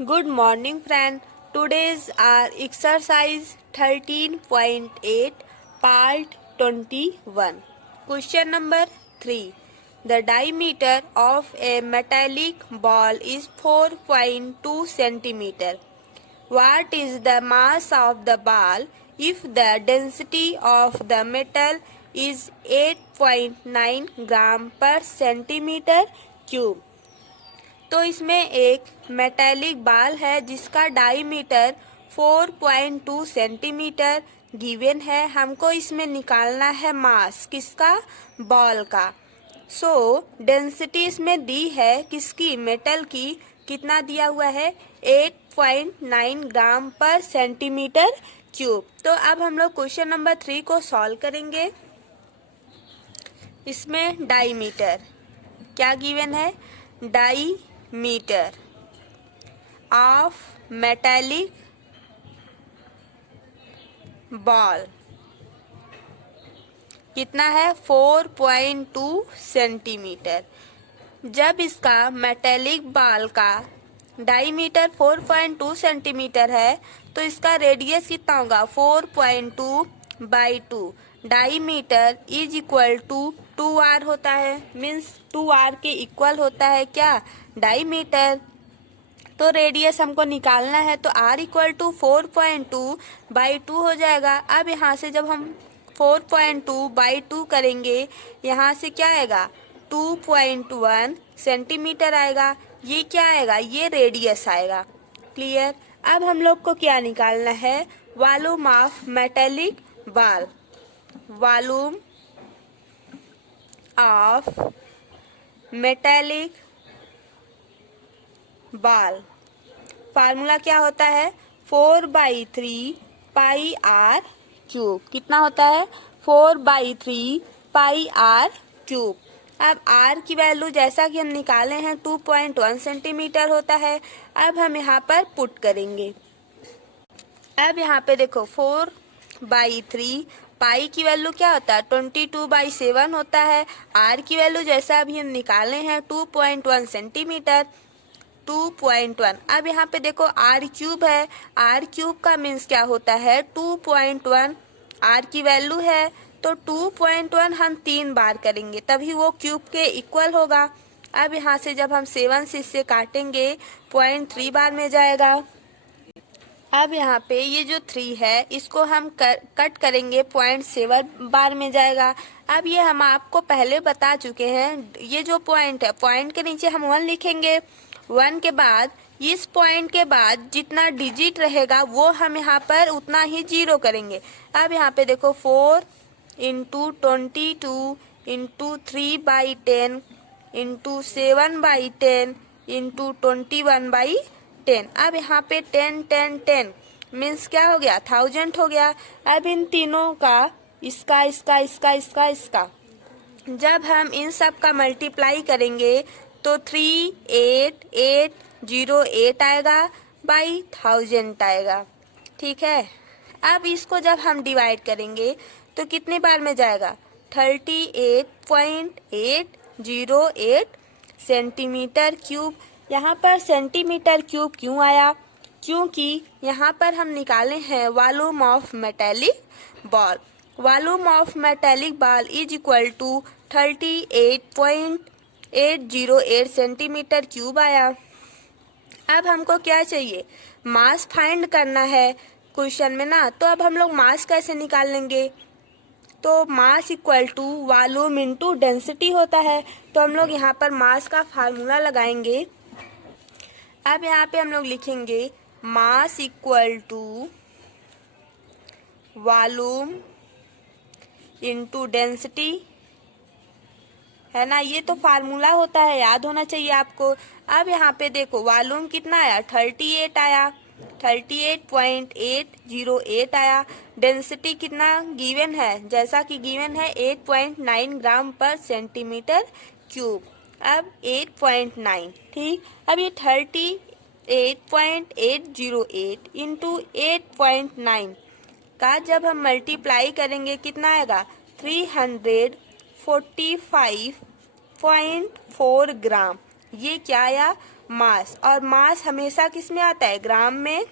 Good morning, friend. Today's our exercise 13.8, part 21. Question number 3. The diameter of a metallic ball is 4.2 centimeter. What is the mass of the ball if the density of the metal is 8.9 gram per centimeter cube? तो इसमें एक metallic बाल है जिसका diameter 4.2 centimetre given है। हमको इसमें निकालना है मास किसका, बॉल का। सो डेंसिटी इसमें दी है किसकी, मेटल की। कितना दिया हुआ है, 8.9 ग्राम पर सेंटीमीटर क्यूब। तो अब हम लोग क्वेश्चन नंबर 3 को सॉल्व करेंगे। इसमें डाईमीटर क्या गिवन है, डाईमीटर ऑफ मेटेलिक बॉल कितना है, 4.2 सेंटीमीटर। जब इसका मेटेलिक बॉल का डाईमीटर 4.2 सेंटीमीटर है तो इसका रेडियस कितना होगा, 4.2/2। Diameter is equal to 2r होता है, मीन्स 2r के इक्वल होता है क्या, डाईमीटर। तो रेडियस हमको निकालना है तो r इक्वल टू 4.2/2 हो जाएगा। अब यहाँ से जब हम 4.2/2 करेंगे, यहाँ से क्या आएगा, 2.1 सेंटीमीटर आएगा। ये क्या आएगा, ये रेडियस आएगा। क्लियर। अब हम लोग को क्या निकालना है, volume of metallic ball. Volume of metallic ball formula क्या होता है, 4/3 पाई आर क्यूब। कितना होता है, 4/3 पाई आर क्यूब। अब r की वैल्यू जैसा कि हम निकाले हैं 2.1 सेंटीमीटर होता है। अब हम यहाँ पर पुट करेंगे। अब यहाँ पे देखो 4/3 पाई की वैल्यू क्या होता है, 22/7 होता है। r की वैल्यू जैसा अभी हम निकाले हैं 2.1 सेंटीमीटर, 2.1। अब यहाँ पे देखो r क्यूब है, r क्यूब का मीन्स क्या होता है, 2.1। r की वैल्यू है तो 2.1 हम 3 बार करेंगे तभी वो क्यूब के इक्वल होगा। अब यहाँ से जब हम 7 से इससे काटेंगे 0.3 बार में जाएगा। अब यहाँ पे ये जो 3 है इसको हम कट करेंगे 0.7 बार में जाएगा। अब ये हम आपको पहले बता चुके हैं, ये जो पॉइंट है, पॉइंट के नीचे हम 1 लिखेंगे। 1 के बाद इस पॉइंट के बाद जितना डिजिट रहेगा वो हम यहाँ पर उतना ही 0 करेंगे। अब यहाँ पे देखो 4 इंटू 22 इंटू 3/10 इंटू 7/10 इंटू 21/10। अब यहाँ पे 10 10 10 मीन्स क्या हो गया, 1000 हो गया। अब इन तीनों का इसका इसका इसका इसका इसका जब हम इन सब का मल्टीप्लाई करेंगे तो 38808 आएगा बाई 1000 आएगा। ठीक है। अब इसको जब हम डिवाइड करेंगे तो कितने बार में जाएगा, 38.808 सेंटीमीटर क्यूब। यहाँ पर सेंटीमीटर क्यूब क्यों आया, क्योंकि यहाँ पर हम निकाले हैं volume of metallic ball. Volume of metallic ball is equal to 38.808 centimetre cube आया। अब हमको क्या चाहिए, मास फाइंड करना है क्वेश्चन में ना। तो अब हम लोग मास कैसे निकाल लेंगे, तो mass equal to volume into density होता है। तो हम लोग यहाँ पर मास का फार्मूला लगाएंगे। अब यहाँ पे हम लोग लिखेंगे mass equal to volume into density, है ना। ये तो फार्मूला होता है, याद होना चाहिए आपको। अब यहाँ पे देखो वॉल्यूम कितना आया, 38 आया, 38.808 आया। डेंसिटी कितना गिवन है, जैसा कि गिवन है 8.9 ग्राम पर सेंटीमीटर क्यूब। अब 8.9, ठीक। अब ये 38.808 इंटू 8.9 का जब हम मल्टीप्लाई करेंगे कितना आएगा, 345.4 ग्राम। ये क्या आया, मास, और मास हमेशा किस में आता है? ग्राम में।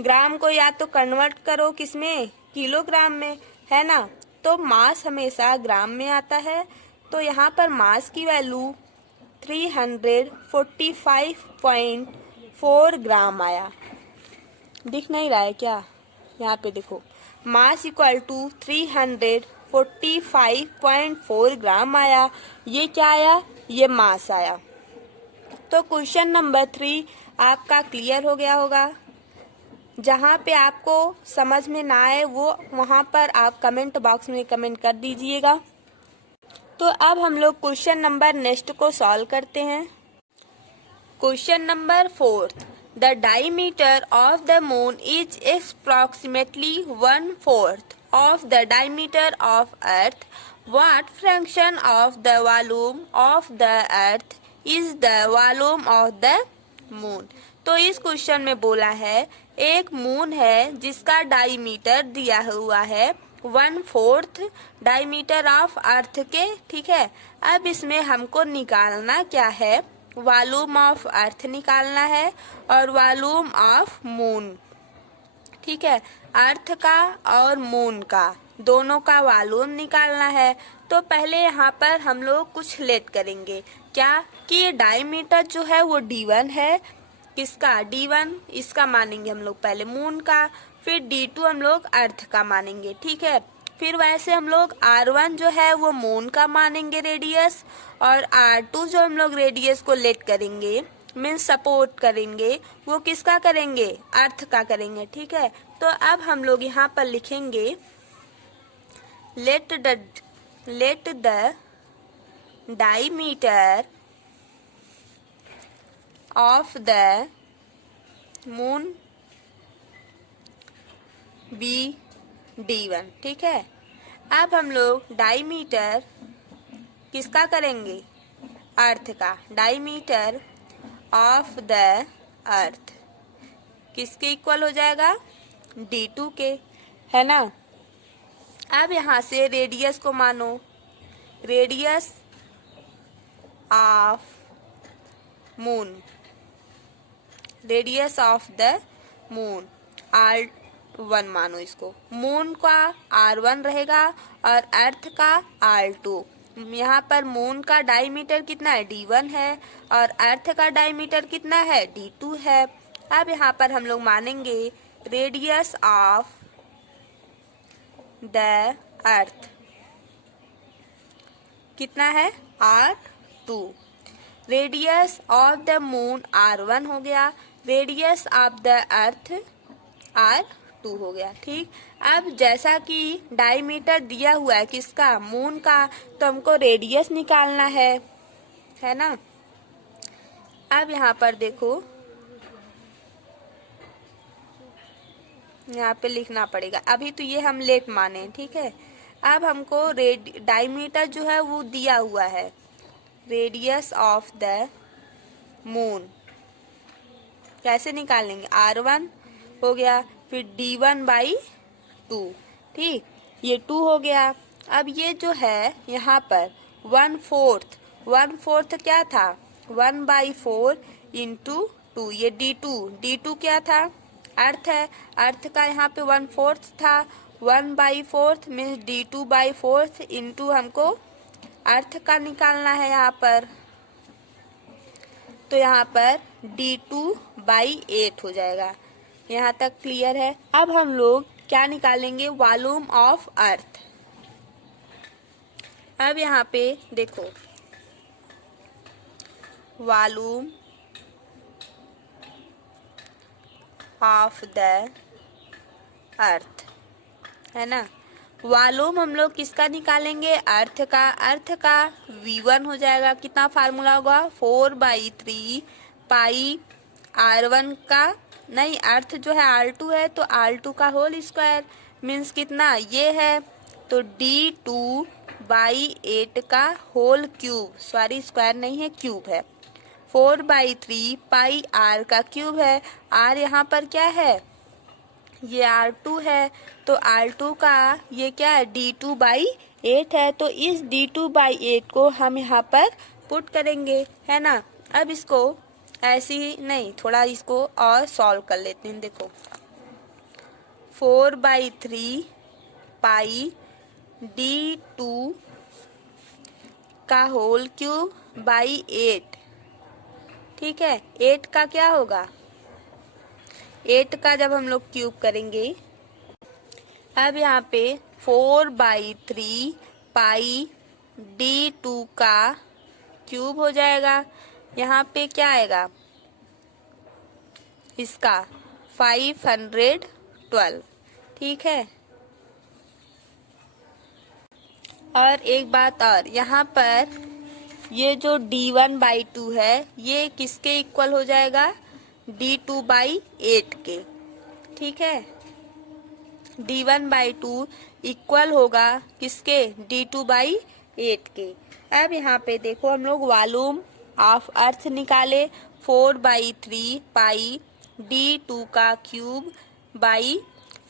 ग्राम को या तो कन्वर्ट करो किस में? किलोग्राम में, है ना। तो मास हमेशा ग्राम में आता है। तो यहाँ पर मास की वैल्यू 345.4 ग्राम आया। दिख नहीं रहा है क्या? यहाँ पे देखो, मास इक्वल टू 345.4 ग्राम आया। ये क्या आया? ये मास आया। तो क्वेश्चन नंबर 3 आपका क्लियर हो गया होगा। जहाँ पे आपको समझ में ना आए वो वहाँ पर आप कमेंट बॉक्स में कमेंट कर दीजिएगा। तो अब हम लोग क्वेश्चन नंबर नेक्स्ट को सॉल्व करते हैं। Question number 4, the diameter of the moon is approximately 1/4 of the diameter of earth. What fraction of the volume of the earth is the volume of the moon. तो इस question में बोला है एक moon है जिसका डायमीटर दिया हुआ है 1/4 डायमीटर ऑफ अर्थ के, ठीक है। अब इसमें हमको निकालना क्या है? वॉल्यूम ऑफ अर्थ निकालना है और वॉल्यूम ऑफ मून, ठीक है। अर्थ का और मून का दोनों का वॉल्यूम निकालना है। तो पहले यहाँ पर हम लोग कुछ लेट करेंगे, क्या कि ये डायमीटर जो है वो D1 है। किसका? D1, इसका मानेंगे हम लोग पहले मून का, फिर D2 हम लोग अर्थ का मानेंगे, ठीक है। फिर वैसे हम लोग R1 जो है वो मून का मानेंगे रेडियस, और R2 जो हम लोग रेडियस को लेट करेंगे मीन्स सपोर्ट करेंगे, वो किसका करेंगे? अर्थ का करेंगे, ठीक है। तो अब हम लोग यहाँ पर लिखेंगे let the diameter of the moon be D1, ठीक है। अब हम लोग डायमीटर किसका करेंगे? अर्थ का। डायमीटर ऑफ द अर्थ किसके इक्वल हो जाएगा? D2 के, है ना। अब यहाँ से रेडियस को मानो, radius of moon, radius of the moon R1 मानो इसको। मून का R1 रहेगा और अर्थ का R2। यहाँ पर मून का डायमीटर कितना है? D1 है, और अर्थ का डायमीटर कितना है? D2 है। अब यहाँ पर हम लोग मानेंगे रेडियस ऑफ द अर्थ कितना है? R2। Radius of the moon R1 हो गया, radius of the earth R2 हो गया, ठीक। अब जैसा कि डायमीटर दिया हुआ है किसका? मून का, तो हमको रेडियस निकालना है ना। अब यहाँ पर देखो, यहाँ पे लिखना पड़ेगा। अभी तो ये हम लेट माने, ठीक है। अब हमको डायमीटर जो है वो दिया हुआ है, रेडियस ऑफ द मून कैसे निकालेंगे? R1 हो गया, फिर D1/2, ठीक, ये 2 हो गया। अब ये जो है यहाँ पर 1/4 क्या था? 1/4 इंटू 2, ये D2 क्या था? अर्थ है। अर्थ का यहाँ पे 1/4 था, 1/4 मीन्स D2/4 इंटू हमको अर्थ का निकालना है यहाँ पर। तो यहाँ पर D2/8 हो जाएगा। यहाँ तक क्लियर है। अब हम लोग क्या निकालेंगे? Volume of earth. अब यहाँ पे देखो, वॉल्यूम ऑफ द अर्थ, है ना। वॉल्यूम हम लोग किसका निकालेंगे? अर्थ का। अर्थ का V1 हो जाएगा, कितना फार्मूला होगा? 4/3 पाई R1 का, नहीं अर्थ जो है R2 है, तो R2 का होल स्क्वायर मीन्स कितना? ये है, तो D2/8 का होल क्यूब, सॉरी स्क्वायर नहीं है क्यूब है। 4/3 पाई R का क्यूब है। R यहाँ पर क्या है? ये R2 है, तो R2 का ये क्या है? D2/8 है। तो इस D2/8 को हम यहाँ पर पुट करेंगे, है ना। अब इसको ऐसी ही नहीं, थोड़ा इसको और सॉल्व कर लेते हैं। देखो 4/3 पाई D2 का होल क्यूब बाई 8। ठीक है, 8 का क्या होगा, 8 का जब हम लोग क्यूब करेंगे, अब यहाँ पे 4/3 पाई D2 का क्यूब हो जाएगा। यहाँ पे क्या आएगा इसका 512। ठीक है, और एक बात और, यहाँ पर ये जो D1/2 है ये किसके इक्वल हो जाएगा, D2/8 के। ठीक है, D1/2 इक्वल होगा किसके, D2/8 के। अब यहाँ पे देखो हम लोग वॉल्यूम ऑफ अर्थ निकाले, 4/3 पाई D2 का क्यूब बाई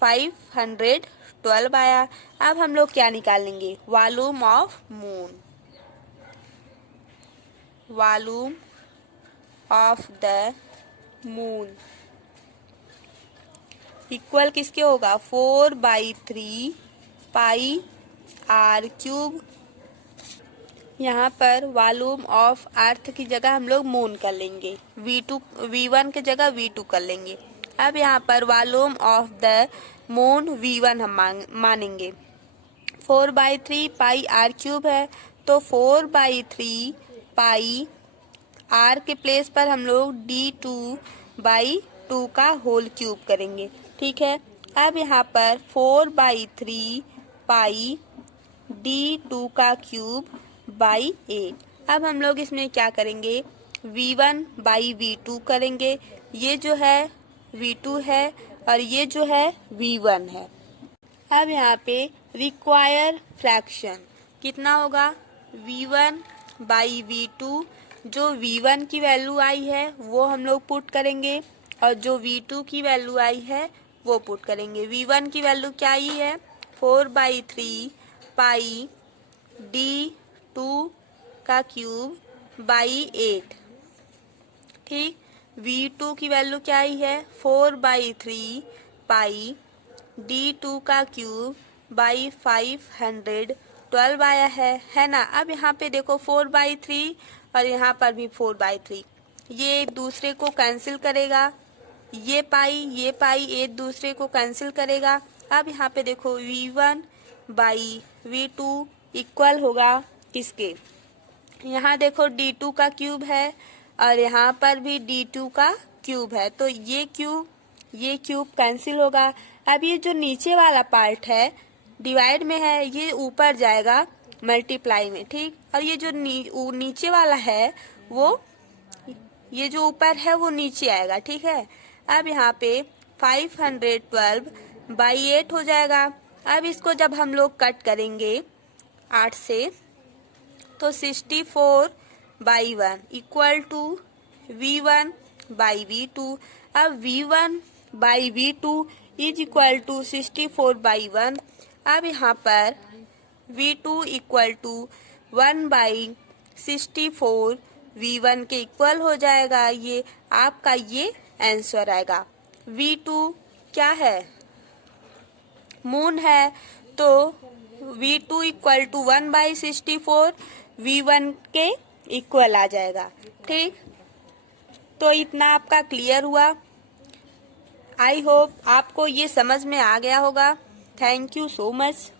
512 आया। अब हम लोग क्या निकालेंगे, volume of moon. Volume of the moon equal किसके होगा, 4/3 पाई R क्यूब। यहाँ पर वॉल्यूम ऑफ अर्थ की जगह हम लोग मून कर लेंगे, V1 की जगह V2 कर लेंगे। अब यहाँ पर volume of the moon V1 हम मानेंगे। 4/3 पाई R क्यूब है, तो 4/3 पाई R के प्लेस पर हम लोग D2/2 का होल क्यूब करेंगे। ठीक है, अब यहाँ पर 4/3 पाई D2 का क्यूब बाई 8। अब हम लोग इसमें क्या करेंगे, V1/V2 करेंगे। ये जो है V2 है और ये जो है V1 है। अब यहाँ पे रिक्वायर फ्रैक्शन कितना होगा, V1/V2। जो V1 की वैल्यू आई है वो हम लोग पुट करेंगे और जो V2 की वैल्यू आई है वो पुट करेंगे। V1 की वैल्यू क्या आई है, 4/3 पाई D2 का क्यूब बाई 8। ठीक, V2 की वैल्यू क्या आई है, 4/3 पाई D2 का क्यूब बाई 512 आया है ना। अब यहाँ पे देखो 4/3 और यहाँ पर भी 4/3, ये एक दूसरे को कैंसिल करेगा, ये पाई एक दूसरे को कैंसिल करेगा। अब यहाँ पे देखो V1/V2 इक्वल होगा किसके, यहाँ देखो D2 का क्यूब है और यहाँ पर भी D2 का क्यूब है, तो ये क्यूब कैंसिल होगा। अब ये जो नीचे वाला पार्ट है डिवाइड में है, ये ऊपर जाएगा मल्टीप्लाई में। ठीक, और ये जो नीचे वाला है वो, ये जो ऊपर है वो नीचे आएगा। ठीक है, अब यहाँ पे 512/8 हो जाएगा। अब इसको जब हम लोग कट करेंगे 8 से, तो 64/1 इक्वल टू V1/V2। अब V1/V2 इज इक्वल टू 64/1। अब यहाँ पर V2 इक्वल टू 1/64 V1 के इक्वल हो जाएगा। ये आपका ये आंसर आएगा। V2 क्या है, मून है, तो V2 इक्वल टू 1/64 V1 के इक्वल आ जाएगा। ठीक, तो इतना आपका क्लियर हुआ। आई होप आपको ये समझ में आ गया होगा। Thank you so much.